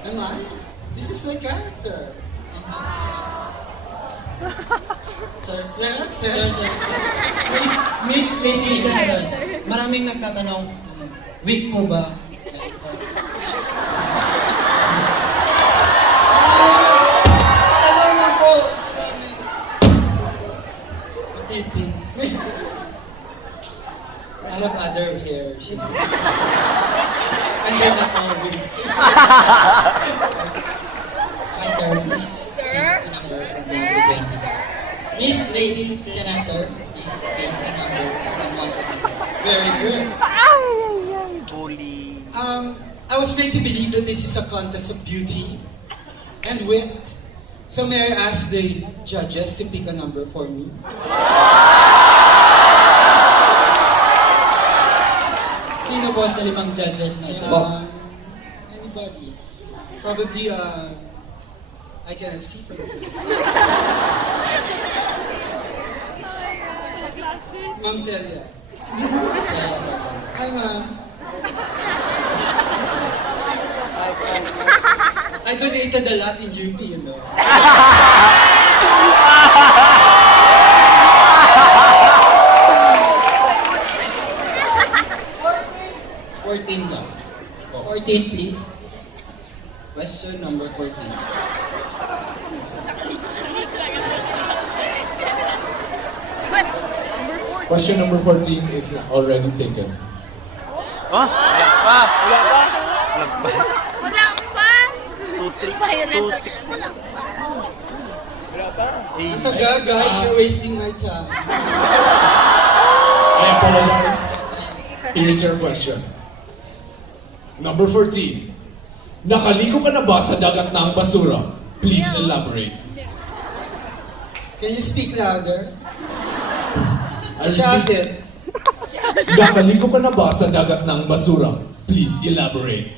Am I? This is my character. Sir, Yeah, sir. Miss Ethan, sir. Maraming nagtatanong, weak po ba? Tanong lang po. What do you think? I have other hair. And they're not all wigs. Hi, sir. Please pick a number from 1 to 20. Miss Ladies Senator, please pick a number from 1 to 20. Very good. Bully. I was made to believe that this is a contest of beauty and wit. So may I ask the judges to pick a number for me? Sino po sa 5 judges na ito? Anybody? Probably, I cannot see from here. Ma'am Celia. Hi, ma'am. I donated a lot in UP, you know. Lang. 14, please. Question number 14. Question number 14 is already taken. Oh, wala pa. Wala pa! 2, 3, 2, 6. Ang taga, guys, you're wasting my time. I apologize. Here's your question. Number 14. Nakaligo ka na ba sa dagat ng basura? Please elaborate. Can you speak louder? I Shout repeat, it. nakaligo ka na ba sa dagat ng basura? Please elaborate.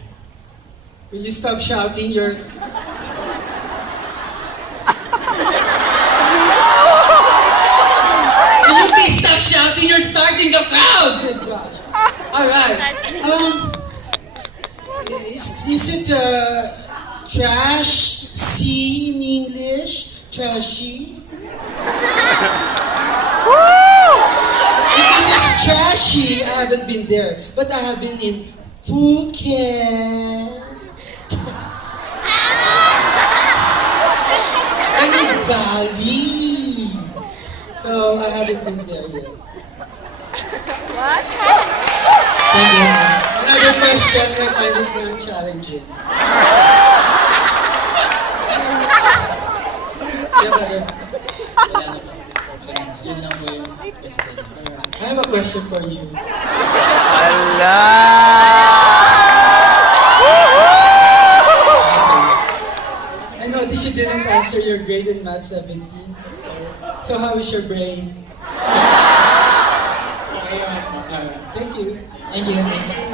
Will you stop shouting? You're... Can you please stop shouting? You're starting the crowd! Good gosh. Alright. Is it trash C in English? Trashy? If it is trashy, I haven't been there. But I have been in Phuket. And in Bali. So I haven't been there yet. Thank you, Miss. Another question, I find it very challenging. Yeah, brother. Wala na po. Yun lang po yung question. I have a question for you. Ala! I noticed you didn't answer your grade in Math 17. So how is your brain? Okay naman po. Thank you. Thank you, Miss.